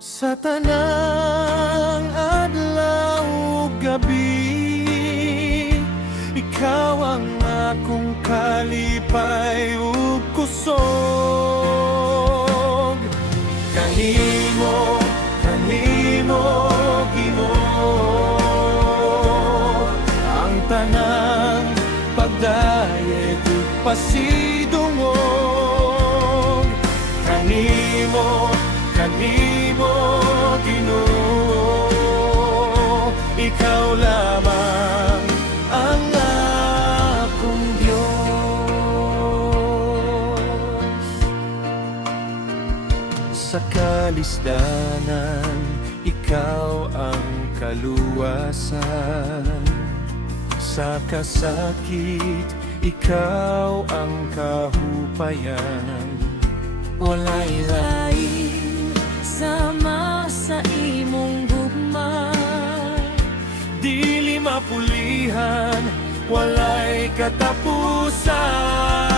Sa tanang adlaw ug gabi, ikaw ang akong kalipay ug kusog. Kanimo, kanimo, Ginoo, ang tanang pagdayeg ug pasidungog. Kanimo, kanimo, Ginoo, ikaw lamang ang akong Diyos. Sa kalisdanan, ikaw ang kaluwasan. Sa kasakit, ikaw ang kahupayan. Walay lain sama sa imong gugma, dili mapulihan, walay katapusan.